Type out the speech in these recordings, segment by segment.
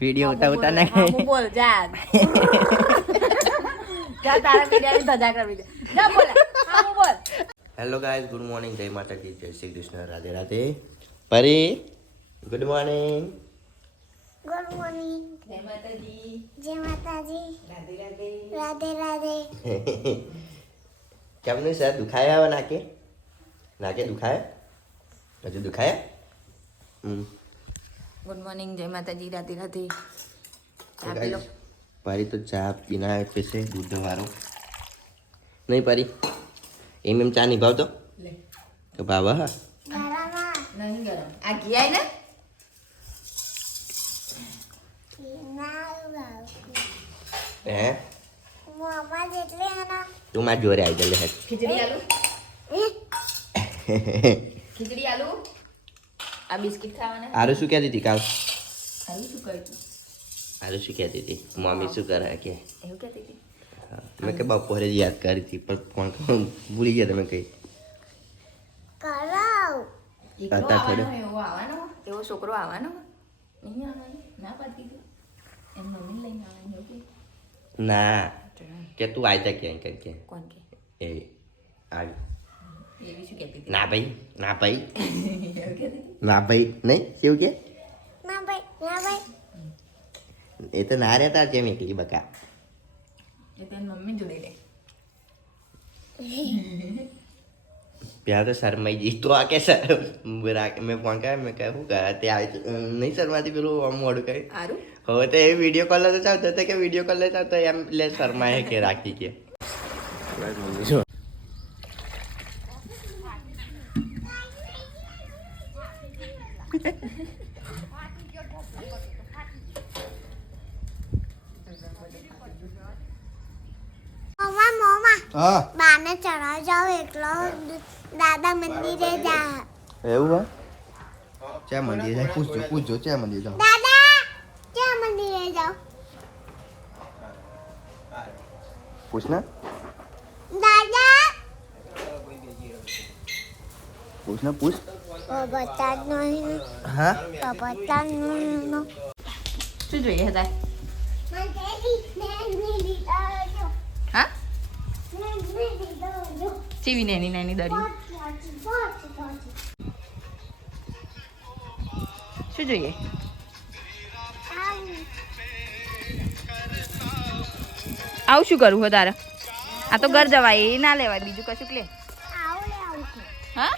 Video ઉતાવતા નહીં બોલ જા. જા તારા મીડિયાની ધજા કરવી દે જા બોલ. હા બોલ. હેલો ગાઈઝ ગુડ મોર્નિંગ જય માતાજી જય શ્રી કૃષ્ણ. રાધે રાધે. પરી ગુડ મોર્નિંગ ગુડ મોર્નિંગ જય માતાજી. જય માતાજી. રાધે રાધે. રાધે રાધે. કેમનું સર? દુખાય આવે નાકે? નાકે દુખાય? હજુ દુખાયા? હમ. ગુડ મોર્નિંગ જય માતાજી રાધે રાધે. તો ચા પી લો. guys, પરી તો ચા પીના આપે છે દૂધ નહીં પરી એમ એમ ચા નહીં ભાવતો? તો બાબા હા. આ ને? હે? તું મારા જોડે આવી હેઠ ખીચડી આલુ? ખીચડી આલુ? આ બિસ્કિટ ખાવાના? આરુ શું કહેતી હતી કાલ? આરુ શું કહ્યું તું? આરું શું કહેતી હતી? મમ્મી શું કરે કે? એવું કહેતી હતી? મેં કે બપોરે જ યાદ કરી હતી પણ ફોન કરવા ભૂલી ગયા તમે કઈ? કરાવ. હતા થોડે. આવવાનો એવો આવવાનો એવો છોકરો આવવાનો નહીં આવવાનો ના પાડતી તું એમ મમ્મી લઈને આવવાની એવું કે ના કે તું આવી જા ક્યાંય કઈ કે. કોણ કે? એ આવી. ના ભાઈ ના ભાઈ ના ભાઈ નહીં કેવું કે ના ભાઈ ના ભાઈ એ તો ના રહેતા જેમ એકલી બકા એ તો મમ્મી જોડે રહે પેલા તો શરમાઈ જઈ તો આ કે સર મેં ફોન કર્યા મેં કહ્યું શું કરે તે આવી નહીં શરમાતી પેલું આમ મોડું કહી સારું હવે તો એ વીડિયો કોલ તો ચાલતો હતો કે વીડિયો કોલ ચાલતો એમ લે શરમાય કે રાખી કે બાને ચડાવ જાવ એકલો દાદા મંદિરે જા. એવું હે ચા મંદિર જાય પૂછજો પૂછજો ચા મંદિર દાદા મંદિરે જાવ પૂછ ને દાદા પૂછ. ને હા શું જોઈએ હતા હા ચીવી નાની નાની દરી શું જોઈએ આવું શું કરવું હો તારે? આ તો ઘર જવાય એ ના લેવાય બીજું કશુંક લે. હા?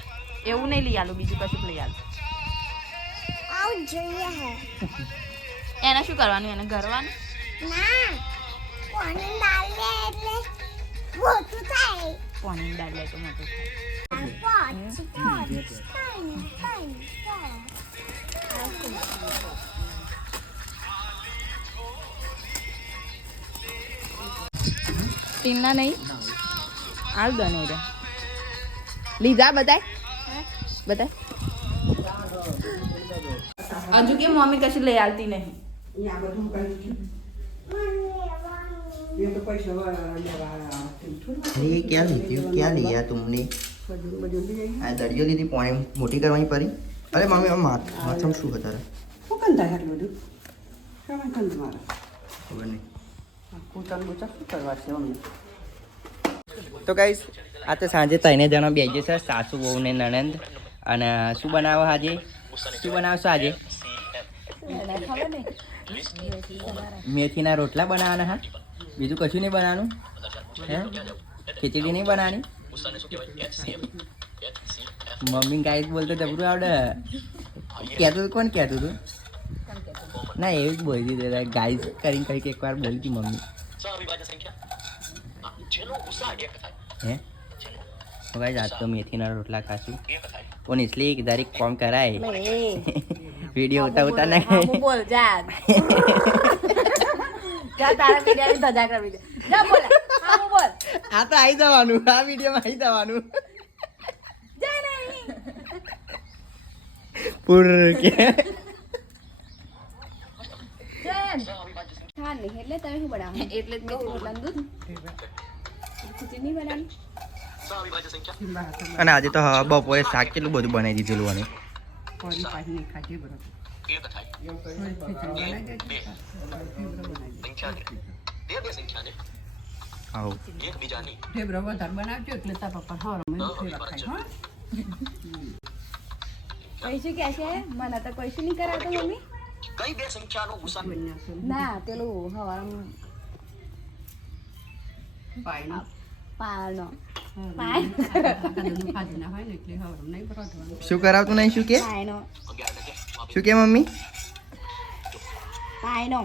એવું નહીં લઈ આલું બીજું કશું લઈ આલું. જોઈએ એને શું કરવાનું? એને ગરવાનું ના કોની દાલ એટલે મોટું થાય. પાણી દાળ તો મોટું થાય. પોચ પોચ પાણી પાણી ટીના નહીં હાલ દો નહીં લીધા બધાય? બધા હજુ કેમ મમ્મી કશું લઈ આવતી નહીં? ક્યાં લીધી? ક્યાં લઈ આ તુમને? આ દરિયો લીધી પોણે મોટી કરવાની પડી અરે મમ્મી માથામાં શું હતા શું કંતા એટલું મમ્મી તો ગાઈસ આ તો સાંજે ત્રણે જણા બેસીએ છે સાસુ બહુ ને નણંદ. અને શું બનાવો આજે? શું બનાવશો આજે? મેથીના રોટલા બનાવવાના હા? બીજું કશું નહીં બનાવવાનું? હે? ખીચડી નહીં બનાવવાની? મમ્મી કાંઈ બોલતો જબરું આવડે. કહેતું હતું કોણ કહેતું હતું ના એવું જ બોલી દીધું ગાઈઝ કરીને કરી એકવાર બોલી હતી મમ્મી. હે? તો ગાઈસ આજ તો મેથીના રોટલા ખાશું. ઓનેસ્ટલી જરીક કોમ કરાય. વિડિયો ઉતા ઉતા ના હું બોલ જા. જા તારા વિડિયો ધજા કરી દે જા બોલ. હા હું બોલ. આ તો આવી જવાનું. આ વિડિયો માં આવી જવાનું. જા નહીં પૂર કે. એટલે તમે શું બનાવો એટલે જ મેં દૂધ ખીચડી નહીં બનાવી અને આજે તો બપોરે શાક કેટલું બધું બનાવી દીધેલું અને કહીશું કે છે મને તો કહીશું નહીં કરાવતો મમ્મી કઈ હવાર પાયનો ના પેલું ને એટલે હવાર નહીં પરોઠવાનું શું કરાવતું નહીં? શું કે? શું કે મમ્મી? પાયનો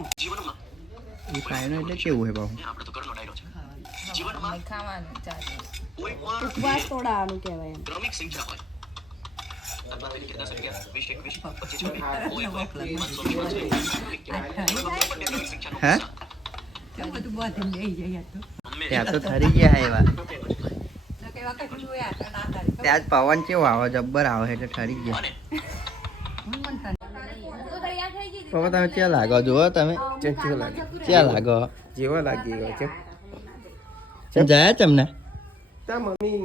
એ પાયનો એટલે કેવું હે ચાલે. ઉપવાસ તોડાવાનું કહેવાય એમ. હા? કેમ બધું બધું લઈ જાય તો? ત્યાં તો થરી ગયા એવા. ત્યાં જ પવન કેવો આવે જબ્બર આવે એટલે ઠરી ગયા. પપ્પા તમે ક્યાં લાગો? જુઓ તમે. ક્યાં લાગો? જેવો લાગી ગયો છે જયા તમને? તા મમ્મી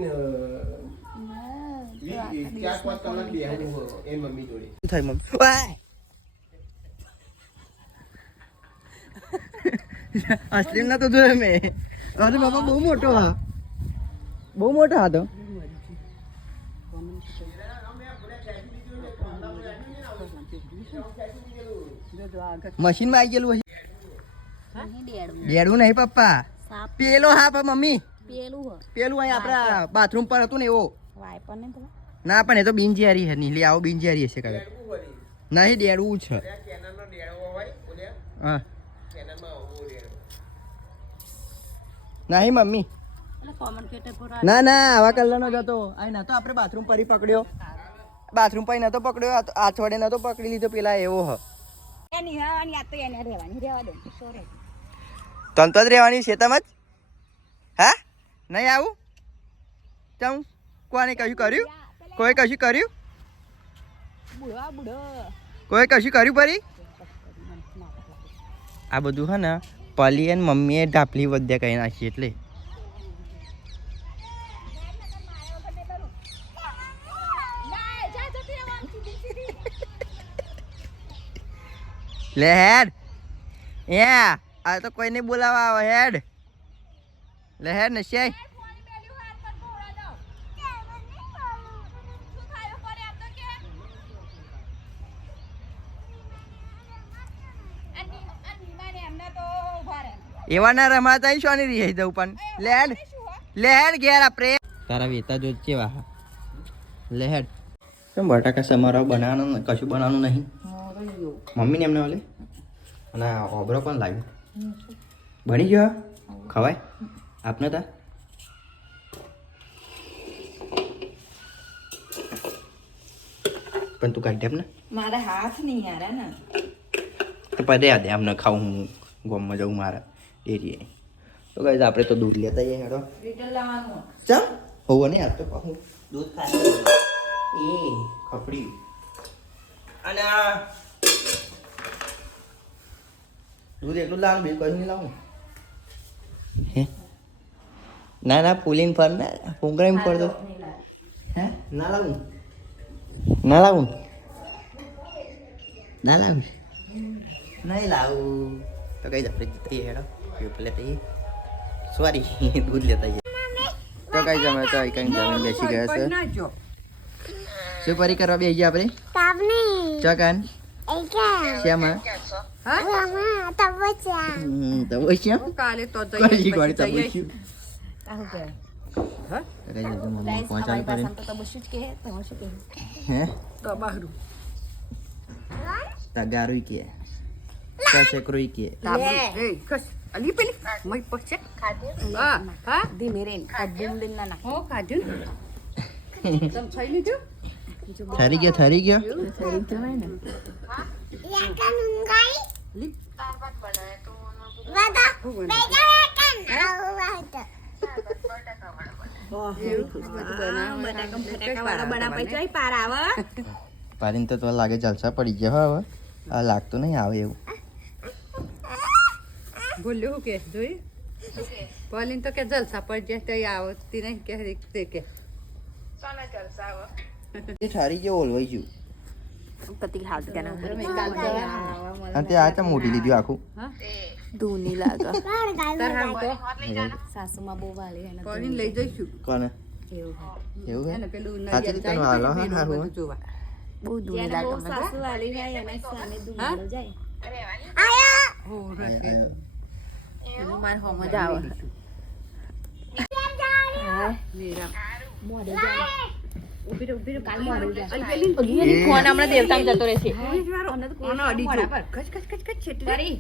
બેહાડ્યું એ મમ્મી જોડે. થાય મમ્મી? અસલીમ ના તો જોયો મેં. અરે બાબા બહુ મોટો હા. બહુ મોટો હતો મશીનમાં આવી ગયેલું હશે ડેડું નહીં પપ્પા. પેલો હા પણ મમ્મી. પેલું પેલું અહીં આપણા બાથરૂમ પર હતું ને એવો. ને પણ એ તો બિનજિયારી છે નીલી આવો બિનજિયારી હશે કદાચ નહીં ડેડવું છે. હા. નહીં મમ્મી. ના ના આવા કલરનો જ હતો. ના નતો આપણે બાથરૂમ પરી પકડ્યો. બાથરૂમ પર નતો પકડ્યો આઠવાડે તો નતો પકડી લીધો પેલા એવો હ. તો તન તો જ રહેવાની છે તમ જ હા? નહીં આવું? ચમ કોને કશું કર્યું? કોઈ કશું કર્યું? કોઈ કશું કર્યું પરી? આ બધું હે ને પલી અને મમ્મીએ ઢાપલી વધ્યા કહી નાખી એટલે. લે હેડ. એ આ તો કોઈને બોલાવા આવે હેડ. લે હેડ ને શેય. એવા ના રમાતા શોની રહી જવું પણ. લેડ લેડ ઘેર આપણે. તારા વેતા જો કેવા લેડ કેમ બટાકા સમારો બનાવવાનું ને કશું બનાવવાનું નહીં? મમ્મીને એમને ઓલે? અને આ ઓબરો પણ લાગ્યો બની ગયો ખવાય? આપને તા? પણ તું કાઢી આપ ને મારા હાથ નહીં યાર ને. તો પદે દે આમને ખાવું હું ગોમમાં જવું મારા ડેરીએ. તો કઈ આપણે તો દૂધ લેતા જઈએ હેડો. ચમ? હોવો નહીં આજ તો કહું દૂધ ખાતા એ ખપડી. અને આ દૂધ એટલું લાવું બીજું કશું નહીં લાવું ના ના પુલીન ફર ને પોંગરામ ફર તો હે? ના લાવું. ના લાવું? ના લાવું? નહીં લાવું. તો કઈ આપણે જઈએ હેડો. પીપ લેતા સોરી દૂધ લેતા તો કઈ જમે તો કઈ જમીન બેસી ગયા છે. ના શું પરી કરવા બેસી ગયા આપણે? ચકન? શ્યામાં? કાલે તો કઈ ગોળી તો જઈએ બોસ્યું આવું કે? તગારું કે? કશેકરું કે. તાબડું એ કસ અલી પેલી મય પછી હા હા. ધીમે રેન કડું લીન ના હો ખાધું? તમે લીધું? થરી ગયો થરી ગયો? ને. આવું આવે પારીને તો તો લાગે જલસા પડી ગયા હવે. આ લાગતું નહીં આવે એવું. બોલ્યું હું કે? જોઈ પોલીન તો કે જલસા પડી જાય તો આવો આવતી નહીં. કે તે કે. એ ઠારી ગયો ઓલવાઈ ગયું. પતિ હાથ કે અને તે આ ચમ મોટી લીધું આખું ધૂની લાગે સાસુમાં બહુ વાલી એને કરીને લઈ જઈશું કોને એવું હે પેલું સાચી રીતે નું હાલો હા હે. બહુ ધૂની લાગે મને સાસુ વાલી હોય એને સામે દુનિયાનો જાય હો રખે એનું મારે હોમ જ આવે જાય કાલ મોડે જાય એ. ફોન હમણાં દેવતામાં જતો રહેશે. આનો અડી જો કચ કચ કચ કચ છેટલે. કરી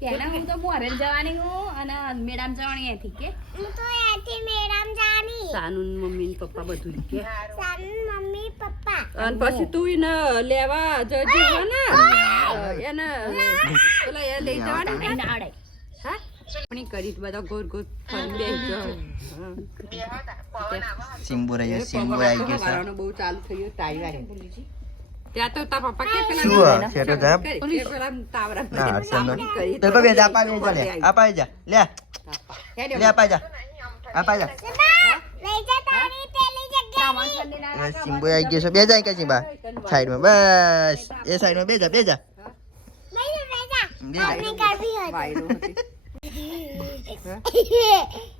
પહેલા હું તો મોરે જવાની હું અને મેડમ જવાની કે? હું તો એથી મેડમ જાની સાનું ને મમ્મી ને પપ્પા બધું કે. San mummy papa. અને પછી તું એને લેવા જજો ને? એને લઈ જવાની પણ કરી બધા ગોર ગોર ફરી સિમ્બુ રહ્યો સિમ્બુ આવી ગયો બહુ ચાલુ થયું ટાઈવાર ત્યાં તો તારા પપ્પા કે પેલા છે તો જા. પેલા તાવરા ના હર્ષદ કરી કરી. બે જા આપા જા લે. આપા જા લે. જા. સિમ્બુ આવી ગયો છે. બે જાય કે સિમ્બા સાઈડમાં. બસ. એ સાઈડમાં જા જા. બે જા. Ne?